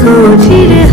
could feed it.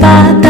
吧。等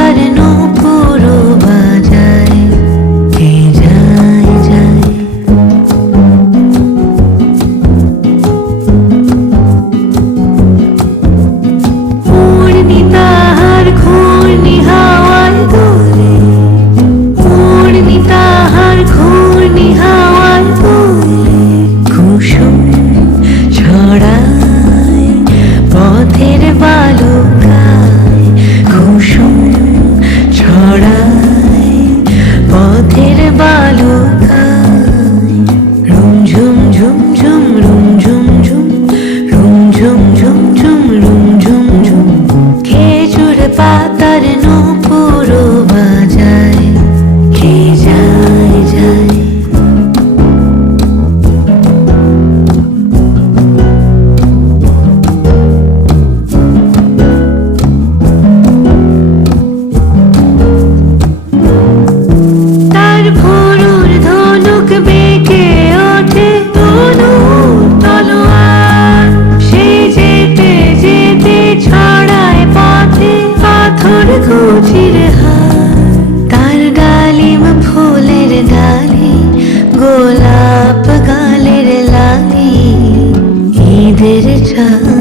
কুচির হার তার ডালিম ফুলের ডালি গোলাপ গালের লালি ঈদের চাঁদ।